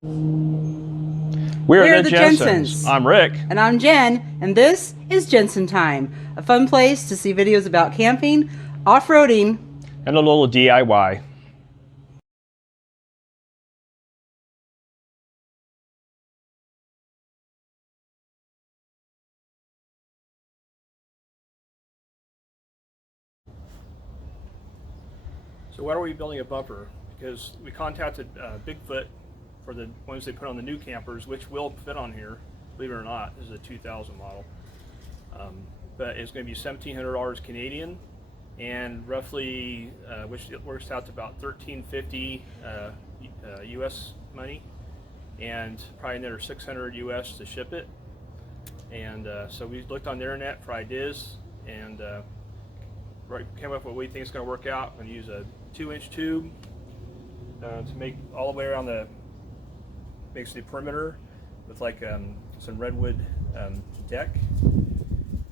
We're the Jensens. I'm Rick. And I'm Jen, and this is Jensen Time, a fun place to see videos about camping, off-roading, And a little DIY. So why are we building a bumper? Because we contacted Bigfoot for the ones they put on the new campers, which will fit on here, believe it or not. This is a 2000 model. But it's going to be $1,700 Canadian, and roughly, which it works out to about $1,350 US money, and probably another $600 US to ship it. And so we looked on the internet for ideas, and came up with what we think is going to work out. I'm going to use a 2-inch tube to make all the way around the basically perimeter with like some redwood deck.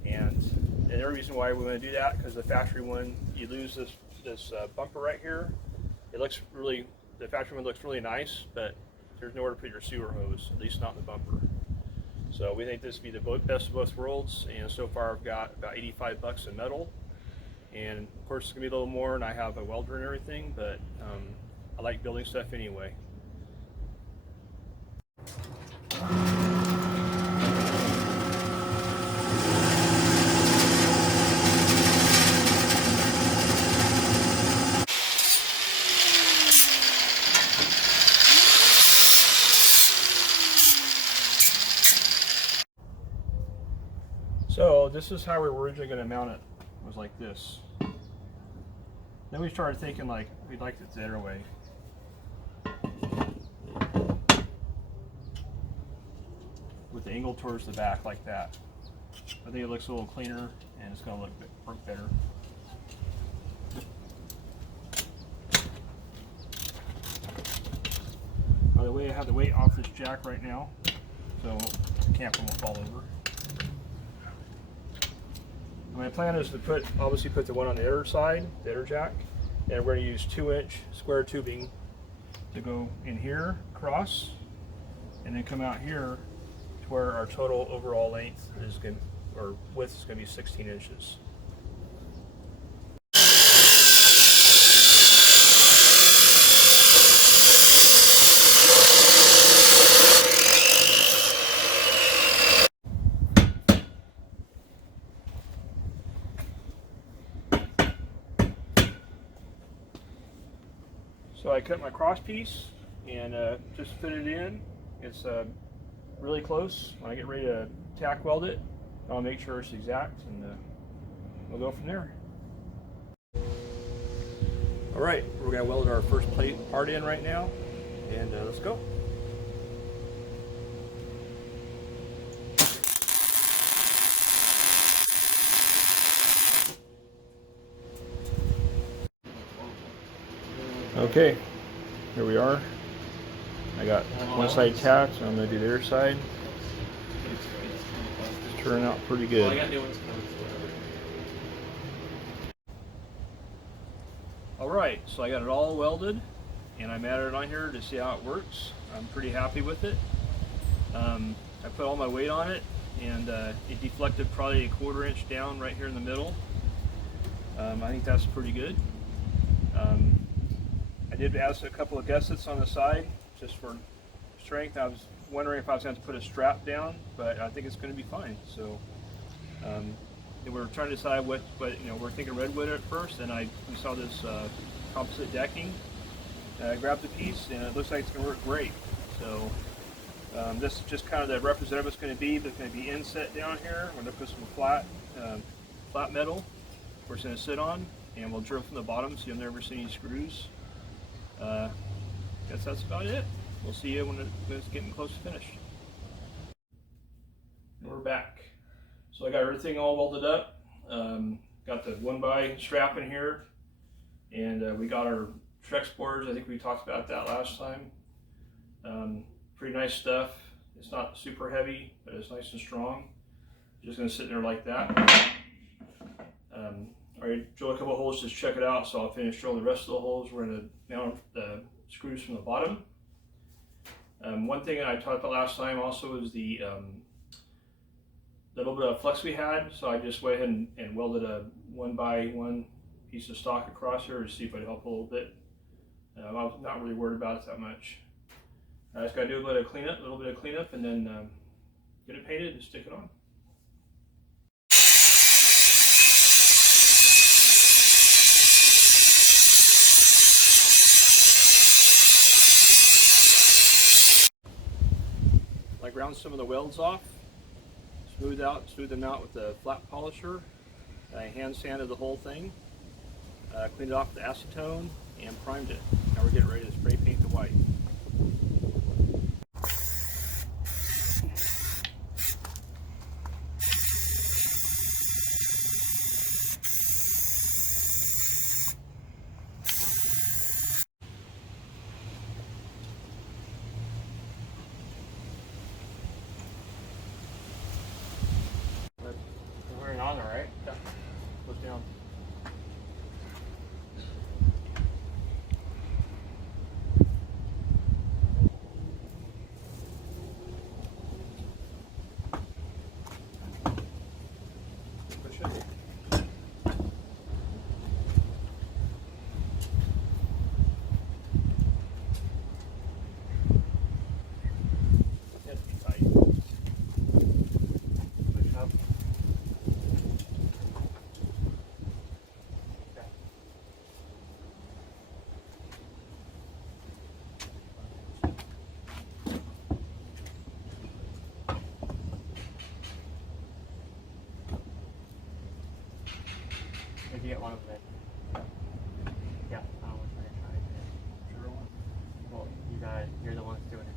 And the other reason why we want to do that, because the factory one, you lose this bumper right here. It looks really, the factory one looks really nice, but there's nowhere to put your sewer hose, at least not in the bumper. So we think this would be the best of both worlds, and so far I've got about 85 bucks in metal, and of course it's going to be a little more, and I have a welder and everything, but I like building stuff anyway. So this is how we were originally going to mount it. It was like this. Then we started thinking like we'd like it the other way. With the angle towards the back like that. I think it looks a little cleaner and it's going to work better. By the way, I have the weight off this jack right now, so the camper won't fall over. My plan is to obviously put the one on the other side, the other jack, and we're going to use 2-inch square tubing to go in here, across, and then come out here to where our total overall length is going, or width is going to be 16 inches. So I cut my cross piece and just fit it in. It's really close. When I get ready to tack weld it, I'll make sure it's exact, and we'll go from there. All right, we're going to weld our first part in right now, and let's go. Okay, here we are. I got one side tacked, so I'm going to do the other side. It's turning out pretty good. Alright, so I got it all welded, and I mounted it on here to see how it works. I'm pretty happy with it. I put all my weight on it, and it deflected probably a 1/4 inch down right here in the middle. I think that's pretty good. I did add a couple of gussets on the side just for strength. I was wondering if I was going to have to put a strap down, but I think it's going to be fine. So we're trying to decide what we're thinking redwood at first, and we saw this composite decking. I grabbed the piece, and it looks like it's going to work great. So this is just kind of the representative it's going to be. There's going to be inset down here. We're going to put some flat metal where it's going to sit on, and we'll drill from the bottom so you'll never see any screws. Guess that's about it. We'll see you when it's getting close to finish. And we're back. So I got everything all welded up. Got the 1x strap in here, and we got our Trex boards. I think we talked about that last time. Pretty nice stuff. It's not super heavy, but it's nice and strong. Just gonna sit there like that. I drilled a couple of holes just to check it out, so I'll finish drilling the rest of the holes. We're gonna mount the screws from the bottom. One thing I talked about last time also is the little bit of flex we had. So I just went ahead and welded a 1x1 piece of stock across here to see if it'd help a little bit. I was not really worried about it that much. I just got to do a little bit of cleanup, and then get it painted and stick it on. I ground some of the welds off, smoothed them out with a flat polisher. I hand sanded the whole thing, cleaned it off with acetone, and primed it. Now we're getting ready to spray paint the white. We're on there, right? Yeah. Look down. Push it. It's tight. Push up. Okay. Did you get one of them? Yeah, I don't want to try it. Sure one. Well, you're the ones doing it.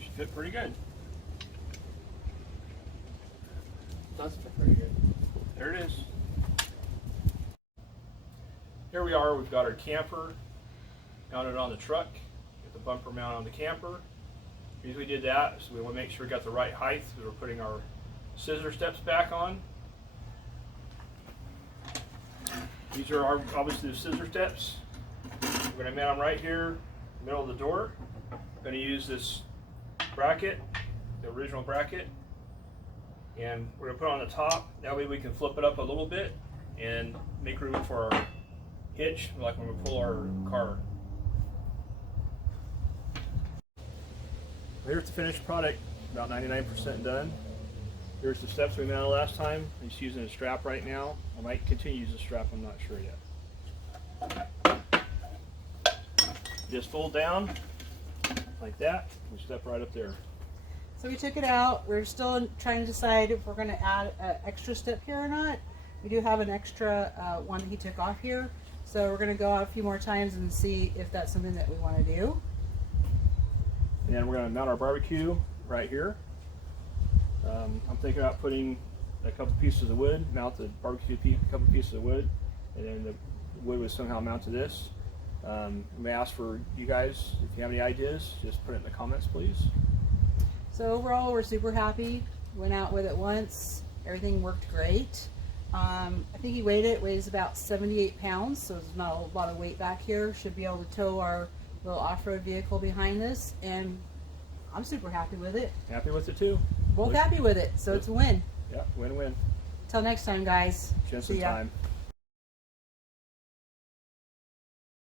Should fit pretty good. That's pretty good. There it is. Here we are, we've got our camper mounted on the truck, get the bumper mount on the camper. The reason we did that is we want to make sure we got the right height, so we're putting our scissor steps back on. These are obviously the scissor steps. We're going to mount them right here in the middle of the door. We're going to use this bracket, the original bracket, and we're going to put it on the top. That way we can flip it up a little bit and make room for our hitch, like when we pull our car. Here's the finished product, about 99% done. Here's the steps we mounted last time. I'm just using a strap right now. I might continue to use a strap, I'm not sure yet. Just fold down like that. We step right up there. So we took it out. We're still trying to decide if we're going to add an extra step here or not. We do have an extra one that he took off here. So we're going to go out a few more times and see if that's something that we want to do. And we're going to mount our barbecue right here. I'm thinking about putting a couple pieces of wood, mount the barbecue a couple pieces of wood, and then the wood would somehow mount to this. I may ask for you guys, if you have any ideas, just put it in the comments, please. So overall, we're super happy. Went out with it once. Everything worked great. I think he weighed it. Weighs about 78 pounds, so there's not a lot of weight back here. Should be able to tow our little off-road vehicle behind this, and I'm super happy with it. Happy with it too? Both happy with it, so it's a win. Yeah, win-win. Till next time, guys. Jensen See ya. time.